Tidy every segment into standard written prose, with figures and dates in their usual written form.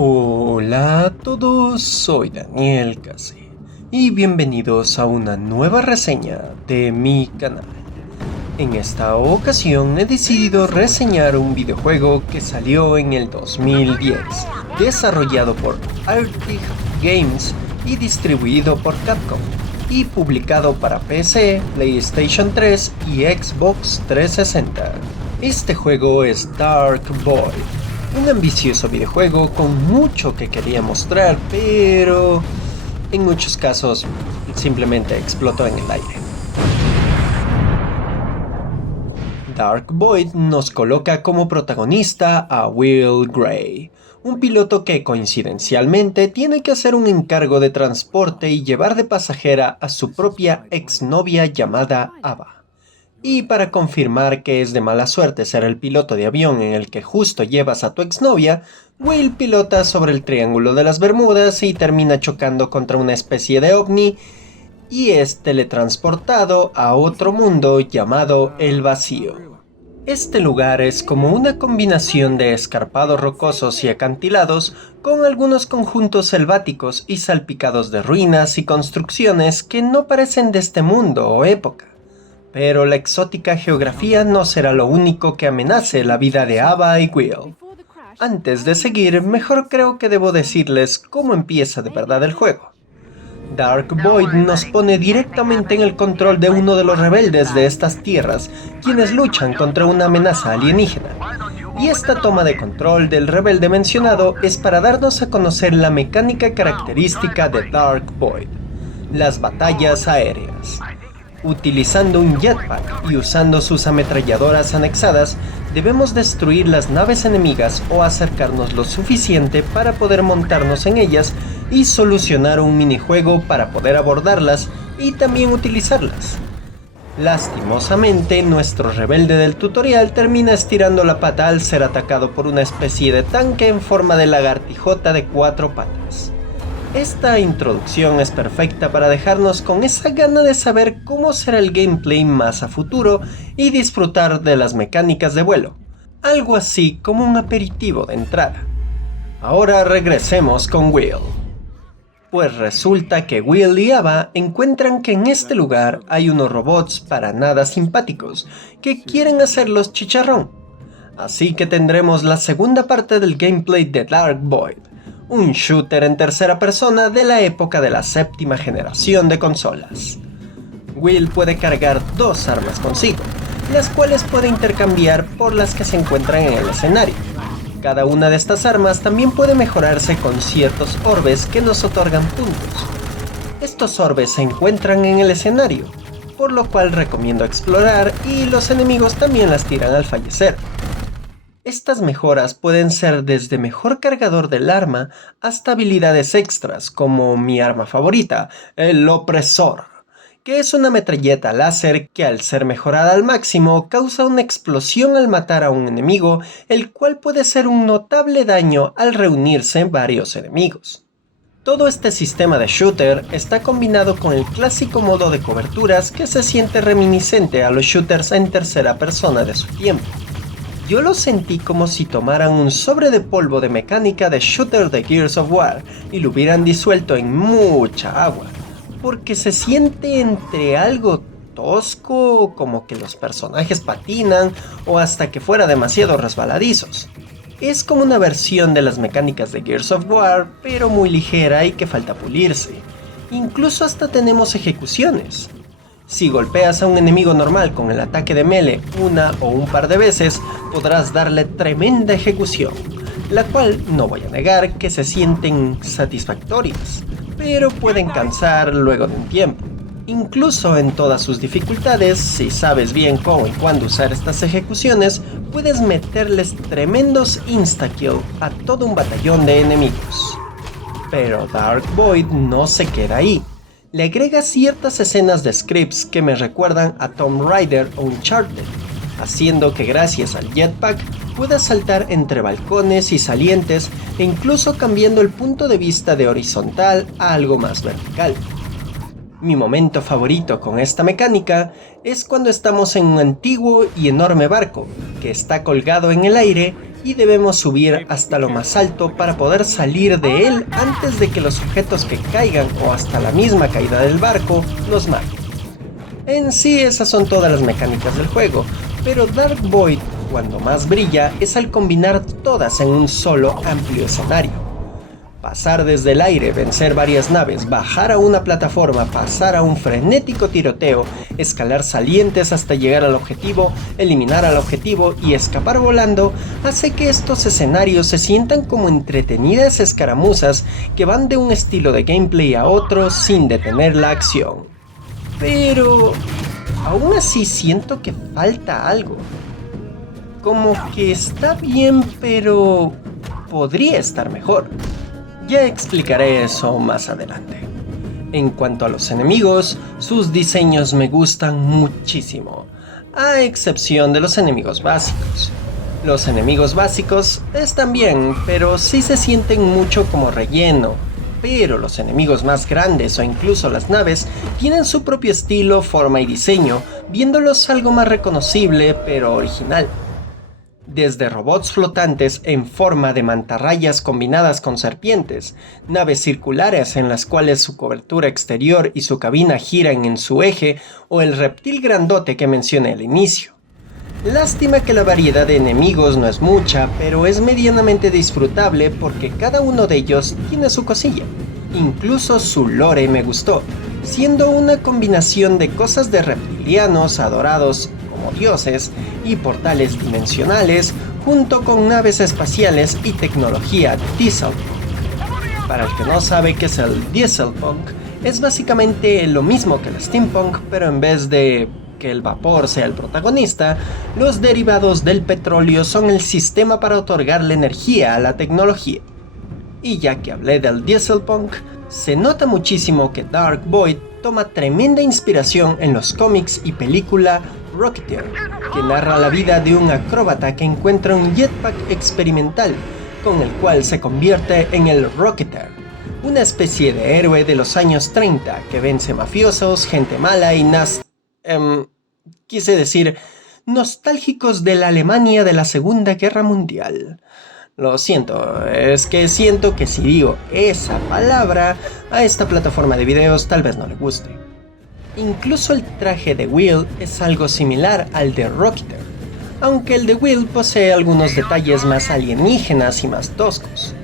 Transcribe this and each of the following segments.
Hola a todos, soy Daniel Case y bienvenidos a una nueva reseña de mi canal. En esta ocasión he decidido reseñar un videojuego que salió en el 2010, desarrollado por Arctic Games y distribuido por Capcom, y publicado para PC, PlayStation 3 y Xbox 360. Este juego es Dark Void, un ambicioso videojuego con mucho que quería mostrar, pero en muchos casos simplemente explotó en el aire. Dark Void nos coloca como protagonista a Will Gray, un piloto que coincidencialmente tiene que hacer un encargo de transporte y llevar de pasajera a su propia exnovia llamada Ava. Y para confirmar que es de mala suerte ser el piloto de avión en el que justo llevas a tu exnovia, Will pilota sobre el Triángulo de las Bermudas y termina chocando contra una especie de ovni y es teletransportado a otro mundo llamado el Vacío. Este lugar es como una combinación de escarpados rocosos y acantilados con algunos conjuntos selváticos y salpicados de ruinas y construcciones que no parecen de este mundo o época. Pero la exótica geografía no será lo único que amenace la vida de Ava y Will. Antes de seguir, mejor creo que debo decirles cómo empieza de verdad el juego. Dark Void nos pone directamente en el control de uno de los rebeldes de estas tierras, quienes luchan contra una amenaza alienígena. Y esta toma de control del rebelde mencionado es para darnos a conocer la mecánica característica de Dark Void: las batallas aéreas. Utilizando un jetpack y usando sus ametralladoras anexadas, debemos destruir las naves enemigas o acercarnos lo suficiente para poder montarnos en ellas y solucionar un minijuego para poder abordarlas y también utilizarlas. Lastimosamente, nuestro rebelde del tutorial termina estirando la pata al ser atacado por una especie de tanque en forma de lagartijota de 4 patas. Esta introducción es perfecta para dejarnos con esa gana de saber cómo será el gameplay más a futuro y disfrutar de las mecánicas de vuelo, algo así como un aperitivo de entrada. Ahora regresemos con Will. Pues resulta que Will y Ava encuentran que en este lugar hay unos robots para nada simpáticos que quieren hacerlos chicharrón. Así que tendremos la segunda parte del gameplay de Dark Void, un shooter en tercera persona de la época de la séptima generación de consolas. Will puede cargar 2 armas consigo, las cuales puede intercambiar por las que se encuentran en el escenario. Cada una de estas armas también puede mejorarse con ciertos orbes que nos otorgan puntos. Estos orbes se encuentran en el escenario, por lo cual recomiendo explorar, y los enemigos también las tiran al fallecer. Estas mejoras pueden ser desde mejor cargador del arma hasta habilidades extras como mi arma favorita, el Opresor, que es una metralleta láser que al ser mejorada al máximo causa una explosión al matar a un enemigo, el cual puede ser un notable daño al reunirse varios enemigos. Todo este sistema de shooter está combinado con el clásico modo de coberturas que se siente reminiscente a los shooters en tercera persona de su tiempo. Yo lo sentí como si tomaran un sobre de polvo de mecánica de shooter de Gears of War y lo hubieran disuelto en mucha agua, porque se siente entre algo tosco, como que los personajes patinan, o hasta que fuera demasiado resbaladizos. Es como una versión de las mecánicas de Gears of War, pero muy ligera y que falta pulirse. Incluso hasta tenemos ejecuciones. Si golpeas a un enemigo normal con el ataque de melee una o un par de veces, podrás darle tremenda ejecución, la cual no voy a negar que se sienten satisfactorias, pero pueden cansar luego de un tiempo. Incluso en todas sus dificultades, si sabes bien cómo y cuándo usar estas ejecuciones, puedes meterles tremendos insta-kill a todo un batallón de enemigos. Pero Dark Void no se queda ahí. Le agrega ciertas escenas de scripts que me recuerdan a Tomb Raider o Uncharted, haciendo que gracias al jetpack puedas saltar entre balcones y salientes e incluso cambiando el punto de vista de horizontal a algo más vertical. Mi momento favorito con esta mecánica es cuando estamos en un antiguo y enorme barco que está colgado en el aire y debemos subir hasta lo más alto para poder salir de él antes de que los objetos que caigan o hasta la misma caída del barco nos maten. En sí esas son todas las mecánicas del juego, pero Dark Void cuando más brilla es al combinar todas en un solo amplio escenario. Pasar desde el aire, vencer varias naves, bajar a una plataforma, pasar a un frenético tiroteo, escalar salientes hasta llegar al objetivo, eliminar al objetivo y escapar volando, hace que estos escenarios se sientan como entretenidas escaramuzas que van de un estilo de gameplay a otro sin detener la acción. Pero aún así siento que falta algo. Como que está bien, pero podría estar mejor. Ya explicaré eso más adelante. En cuanto a los enemigos, sus diseños me gustan muchísimo, a excepción de los enemigos básicos. Los enemigos básicos están bien, pero sí se sienten mucho como relleno. Pero los enemigos más grandes o incluso las naves tienen su propio estilo, forma y diseño, viéndolos algo más reconocible pero original. Desde robots flotantes en forma de mantarrayas combinadas con serpientes, naves circulares en las cuales su cobertura exterior y su cabina giran en su eje, o el reptil grandote que mencioné al inicio. Lástima que la variedad de enemigos no es mucha, pero es medianamente disfrutable porque cada uno de ellos tiene su cosilla. Incluso su lore me gustó, siendo una combinación de cosas de reptilianos adorados como dioses y portales dimensionales, junto con naves espaciales y tecnología dieselpunk. Para el que no sabe qué es el dieselpunk, es básicamente lo mismo que el steampunk, pero en vez de que el vapor sea el protagonista, los derivados del petróleo son el sistema para otorgarle energía a la tecnología. Y ya que hablé del dieselpunk, se nota muchísimo que Dark Void toma tremenda inspiración en los cómics y película Rocketeer, que narra la vida de un acróbata que encuentra un jetpack experimental, con el cual se convierte en el Rocketeer, una especie de héroe de los años 30 que vence mafiosos, gente mala y nostálgicos de la Alemania de la Segunda Guerra Mundial. Lo siento, es que siento que si digo esa palabra a esta plataforma de videos tal vez no le guste. Incluso el traje de Will es algo similar al de Rocketeer, aunque el de Will posee algunos detalles más alienígenas y más toscos.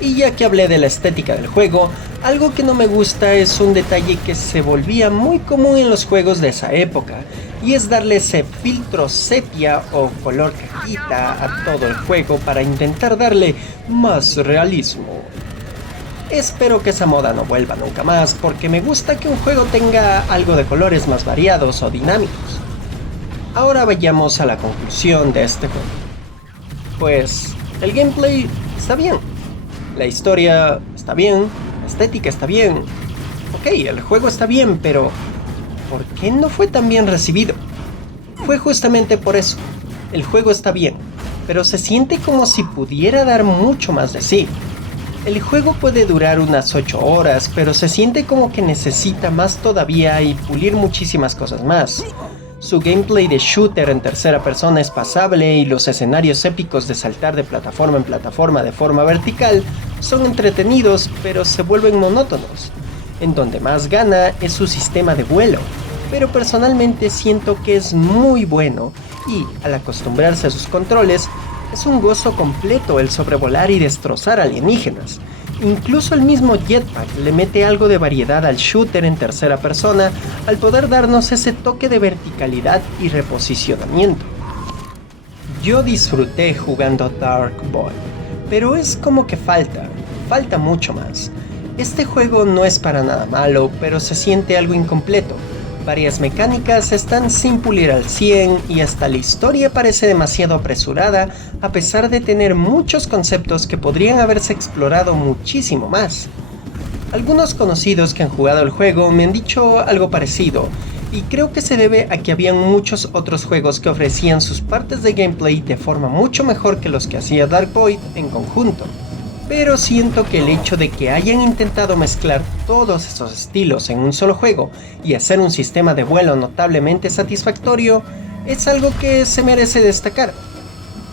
Y ya que hablé de la estética del juego, algo que no me gusta es un detalle que se volvía muy común en los juegos de esa época, y es darle ese filtro sepia o color cajita a todo el juego para intentar darle más realismo. Espero que esa moda no vuelva nunca más, porque me gusta que un juego tenga algo de colores más variados o dinámicos. Ahora vayamos a la conclusión de este juego. Pues el gameplay está bien, la historia está bien, la estética está bien. Ok, el juego está bien, pero ¿por qué no fue tan bien recibido? Fue justamente por eso. El juego está bien, pero se siente como si pudiera dar mucho más de sí. El juego puede durar unas 8 horas, pero se siente como que necesita más todavía y pulir muchísimas cosas más. Su gameplay de shooter en tercera persona es pasable y los escenarios épicos de saltar de plataforma en plataforma de forma vertical son entretenidos, pero se vuelven monótonos. En donde más gana es su sistema de vuelo, pero personalmente siento que es muy bueno y, al acostumbrarse a sus controles, es un gozo completo el sobrevolar y destrozar alienígenas. Incluso el mismo jetpack le mete algo de variedad al shooter en tercera persona al poder darnos ese toque de verticalidad y reposicionamiento. Yo disfruté jugando Dark Void, pero es como que falta mucho más. Este juego no es para nada malo, pero se siente algo incompleto. Varias mecánicas están sin pulir al 100 y hasta la historia parece demasiado apresurada a pesar de tener muchos conceptos que podrían haberse explorado muchísimo más. Algunos conocidos que han jugado el juego me han dicho algo parecido, y creo que se debe a que habían muchos otros juegos que ofrecían sus partes de gameplay de forma mucho mejor que los que hacía Dark Void en conjunto. Pero siento que el hecho de que hayan intentado mezclar todos esos estilos en un solo juego y hacer un sistema de vuelo notablemente satisfactorio es algo que se merece destacar.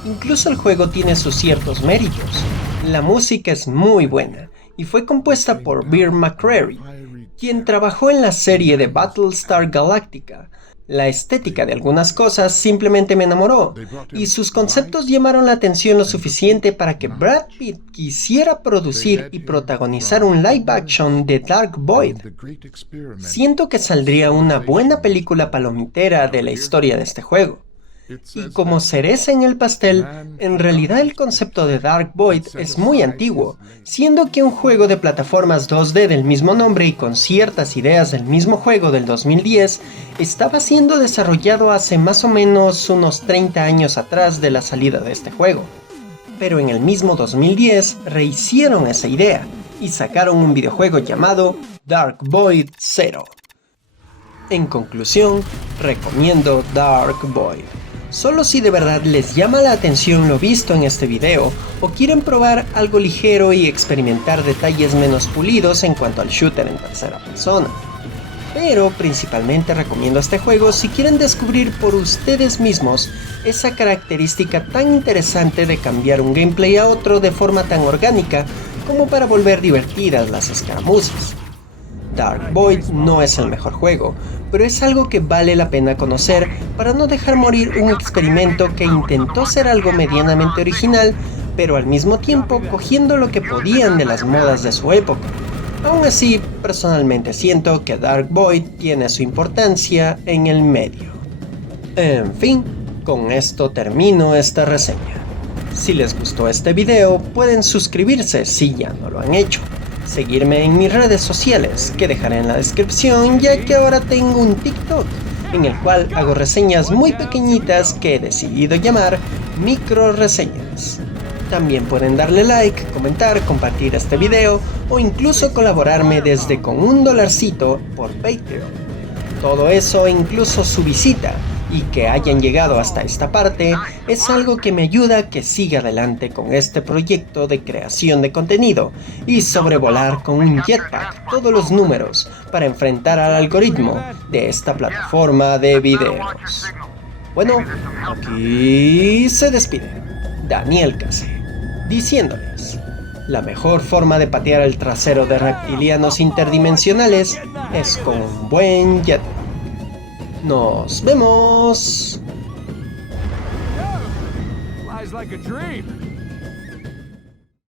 Incluso el juego tiene sus ciertos méritos. La música es muy buena y fue compuesta por Bear McCreary, quien trabajó en la serie de Battlestar Galactica. La estética de algunas cosas simplemente me enamoró, y sus conceptos llamaron la atención lo suficiente para que Brad Pitt quisiera producir y protagonizar un live action de Dark Void. Siento que saldría una buena película palomitera de la historia de este juego. Y como cereza en el pastel, en realidad el concepto de Dark Void es muy antiguo, siendo que un juego de plataformas 2D del mismo nombre y con ciertas ideas del mismo juego del 2010 estaba siendo desarrollado hace más o menos unos 30 años atrás de la salida de este juego. Pero en el mismo 2010 rehicieron esa idea y sacaron un videojuego llamado Dark Void 0. En conclusión, recomiendo Dark Void. Solo si de verdad les llama la atención lo visto en este video o quieren probar algo ligero y experimentar detalles menos pulidos en cuanto al shooter en tercera persona. Pero principalmente recomiendo este juego si quieren descubrir por ustedes mismos esa característica tan interesante de cambiar un gameplay a otro de forma tan orgánica como para volver divertidas las escaramuzas. Dark Void no es el mejor juego, pero es algo que vale la pena conocer para no dejar morir un experimento que intentó ser algo medianamente original, pero al mismo tiempo cogiendo lo que podían de las modas de su época. Aún así, personalmente siento que Dark Void tiene su importancia en el medio. En fin, con esto termino esta reseña. Si les gustó este video, pueden suscribirse si ya no lo han hecho. Seguirme en mis redes sociales, que dejaré en la descripción, ya que ahora tengo un TikTok, en el cual hago reseñas muy pequeñitas que he decidido llamar micro reseñas. También pueden darle like, comentar, compartir este video o incluso colaborarme desde con $1 por Patreon. Todo eso e incluso su visita y que hayan llegado hasta esta parte es algo que me ayuda a que siga adelante con este proyecto de creación de contenido y sobrevolar con un jetpack todos los números para enfrentar al algoritmo de esta plataforma de videos. Bueno, aquí se despide Daniel Case, diciéndoles: la mejor forma de patear el trasero de reptilianos interdimensionales es con un buen jetpack. ¡Nos vemos! Flies like a dream.